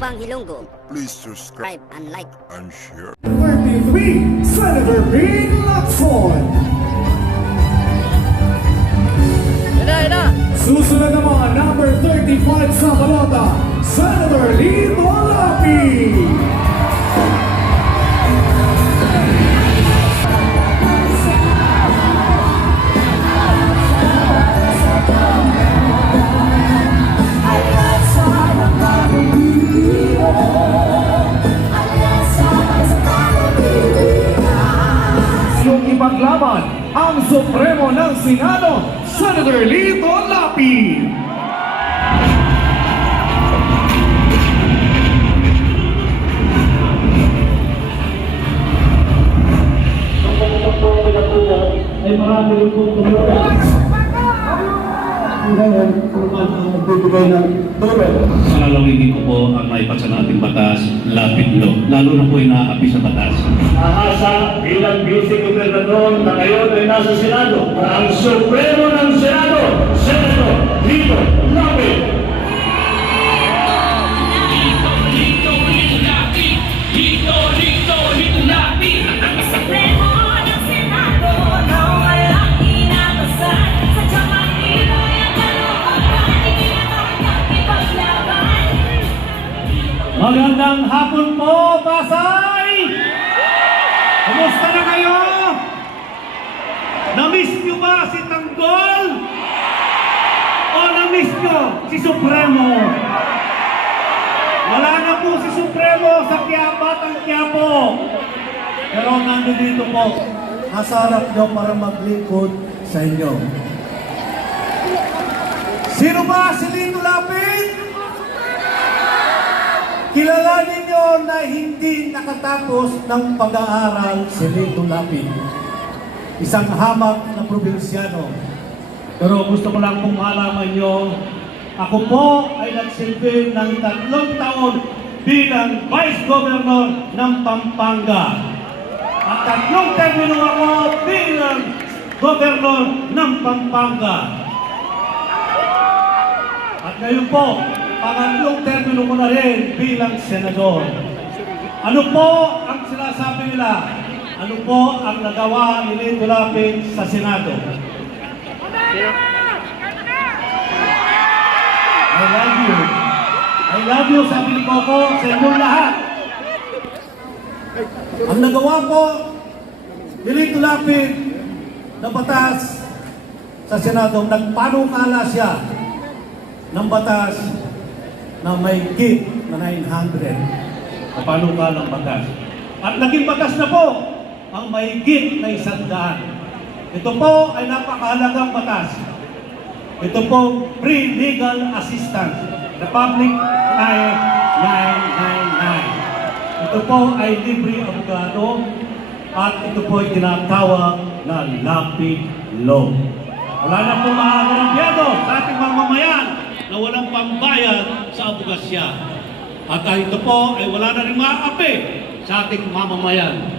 Upang Hilonggo, Please subscribe and like. and share. 33, Senator Ping Lacson. Susunod naman, number 35 sa balota, Senator Lito Lapi. Yung ipaglaban ang Supremo ng Senado, Senator Lito Lapi. Ay marami rin po tumulong. Ngayon, ang magbibigay ng tulong. Palalawigin ko po ang naipasa nating batas, lapid law, lalo na po inaapi sa batas. Ahasa bilang vice-gobernador na ngayon ay nasa Senado, ang Supremo ng Senado, Senator Lito Lapi. Magandang hapon po, Pasay! Kumusta na kayo? Na-miss nyo ba si Tanggol? O na-miss nyo si Supremo? Wala na po si Supremo sa Batang Quiapo. Pero nandito po, nasa harap nyo para maglingkod sa inyo. Sino ba si Lito Lapid? Kilala ninyo na hindi nakatapos ng pag-aaral si Lito Lapid. Isang hamak na probinsyano. Pero gusto ko lang pong malaman nyo, ako po ay nagsilbi ng 3 taon bilang Vice Governor ng Pampanga. At 3 termino ako bilang Governor ng Pampanga. At ngayon po, pangatlong termino ko na rin bilang senador. Ano po ang sinasabi nila? Ano po ang nagawa ni Lito Lapid sa Senado? I love you. I love you, sabi ni Coco, sa inyong lahat. Ang nagawa po ni Lito Lapid na batas sa Senado, nagpanukala siya ng batas na may git na 900. Kapanukalang batas. At naging batas na po ang may git na 100. Ito po ay napakahalagang batas. Ito po free legal assistance. Republic 9999. Ito po ay libre abogado at ito po ay tinatawag na Lapid Law. Wala na po mga karampyado sa ating mamamayan na walang pambayad sa abogasya. At ito po ay wala na rin maapi sa ating mamamayan.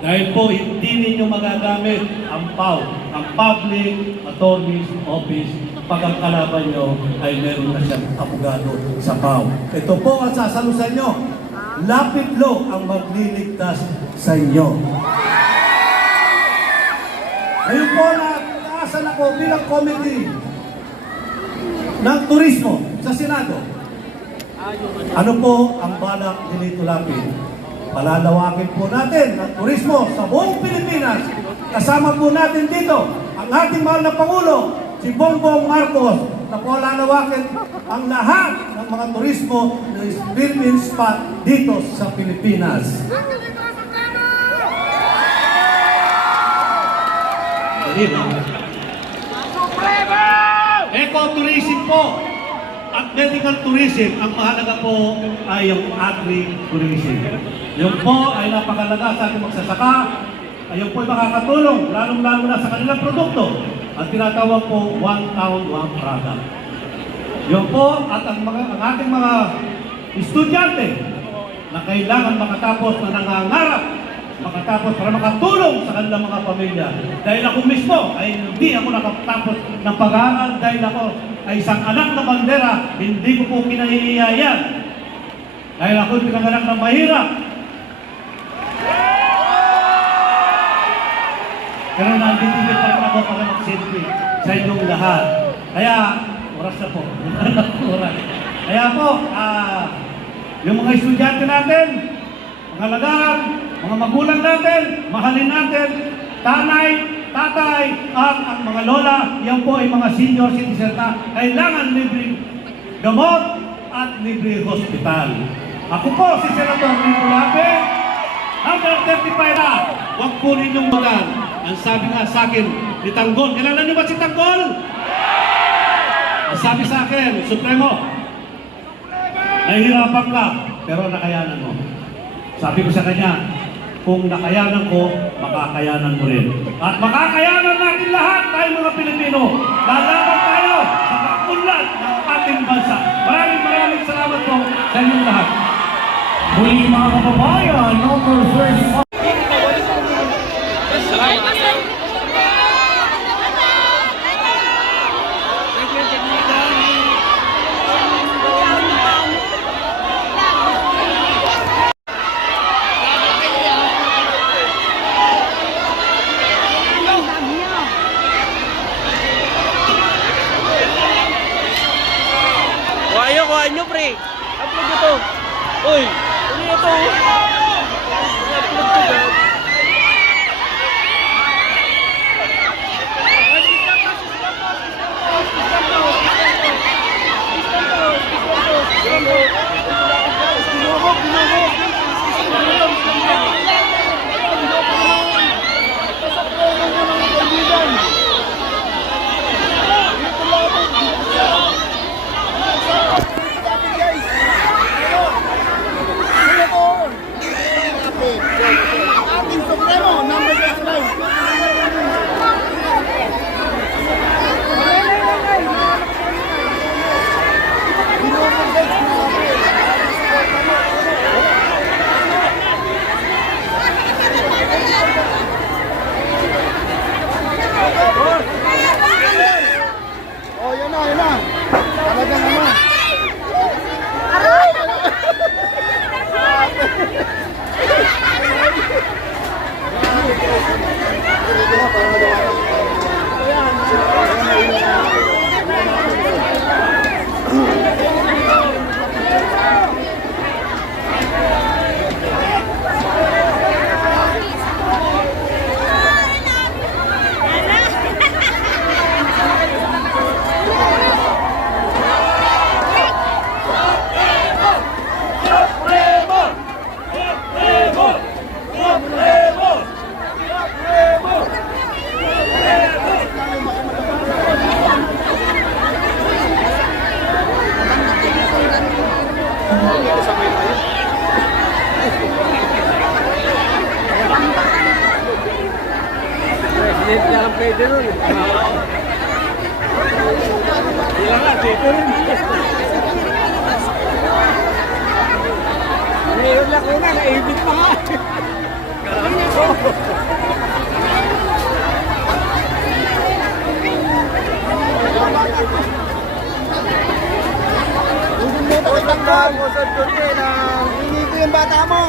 Dahil po hindi ninyo magagamit ang PAO, ang Public Attorney's Office, pag ang kalaban nyo ay meron na siyang abogado sa PAO. Ito po ang sasalusan nyo. Lapid Law ang magliligtas sa inyo. Ngayon po nataasan ako bilang committee ng turismo sa Senado. Ano po ang balak ni Lito Lapid? Palalawakin po natin ang turismo sa buong Pilipinas. Kasama po natin dito ang ating mahal na Pangulo, si Bongbong Marcos, na po lalawakin ang lahat ng mga turismo na Philippine spot dito sa Pilipinas. Eco-tourism po at medical tourism, ang mahalaga po ay yung agri-tourism. Yung po ay napakalaga sa ating magsasaka, ay yung po ay makakatulong, lalong-lalo na sa kanilang produkto. Ang tinatawag po, one town, one product. Yung po at ang ating mga estudyante na kailangan makatapos na nangangarap makatapos para makatulong sa kanilang mga pamilya. Dahil ako mismo ay hindi ako nakatapos ng pag-aaral dahil ako ay isang anak na bandera, hindi ko po kinahihiyayan Dahil ako'y pinanganak ng mahirap. Pero nandito pa rin ako para magsilbi sa inyong lahat. Kaya, oras na po. Oras. Kaya po, yung mga estudyante natin, mga lagaan, mga magulang natin, mahalin natin, tanay, tatay, at ang mga lola, yan po ay mga senior citizen na kailangan libre gamot at libre hospital. Ako po si Senator Lito Lapid, number 35 na, huwag po ninyong magan. Ang sabi nga sa akin ni Tanggol, kilala niyo ba si Tanggol? Ang sabi sa akin, Supremo, nahihirapan ka, pero nakayanan mo. Sabi ko sa kanya, kung nakayanan ko, makakayanan mo rin. At makakayanan natin lahat, tayo mga Pilipino. Lalaban tayo sa kakunlad ng ating bansa. Maraming salamat po sa inyong lahat. Muli mga kababayan, number 35. Kuha nyo, pre. Upload ito. Uy, ano ito? Upload ko ba? Ating Supremo, number 39. Oh, yan na. Talaga naman. Hindi lang pwede nun. Kailangan, dito rin. Ngayon lang una, naibit pa nga. Usap mo ito, isang bang. Usap ko rin, hindi ko yung bata mo.